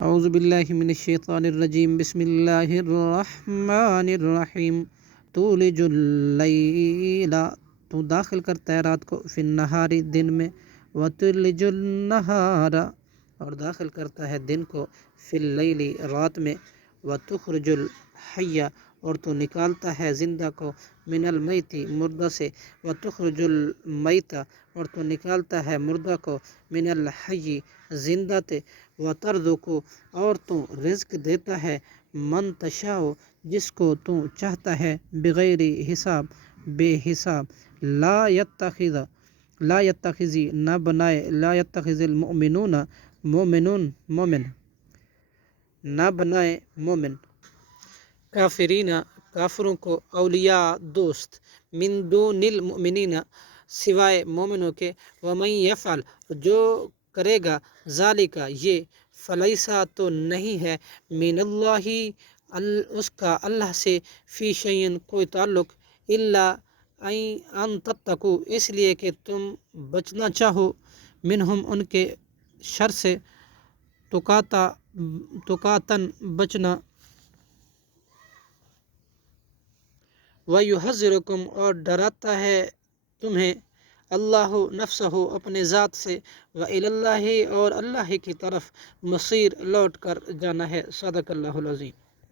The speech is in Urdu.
اعوذ باللہ من الشیطان الرجیم، بسم اللہ الرحمن الرحیم۔ تولج اللیل، تو داخل کرتا ہے رات کو، فی النہاری، دن میں، وتولج النہار، اور داخل کرتا ہے دن کو، فی اللیل، رات میں، وتخرج الحی، اور تو نکالتا ہے زندہ کو، من المیت، مردہ سے، وتخرج المیت، اور تو نکالتا ہے مردہ کو، من الحی، زندہ تے، وترزق، اور تو رزق دیتا ہے، من تشاء، جس کو تو چاہتا ہے، بغیر حساب، بے حساب، لا یتخذی، نہ بنائے، لا یتخذ المؤمنون، مومن نہ بنائے، مومن کافرین، کافروں کو، اولیاء، دوست، من دون المؤمنین، سوائے مومنوں کے، ومن یفعل، جو کرے گا، ذالک، یہ، فلیسا، تو نہیں ہے، من اللہ، اس کا اللہ سے، فی شیئن، کوئی تعلق، الا ان تتقوا، اس لیے کہ تم بچنا چاہو، منہم، ان کے شر سے، تقاتن، بچنا، وَيُحَذِّرُكُمْ، اور ڈراتا ہے تمہیں، اللہ نفسہ، اپنے ذات سے، وَإِلَى اللَّهِ، اور اللہ کی طرف، مصیر، لوٹ کر جانا ہے۔ صدق اللہ العظیم۔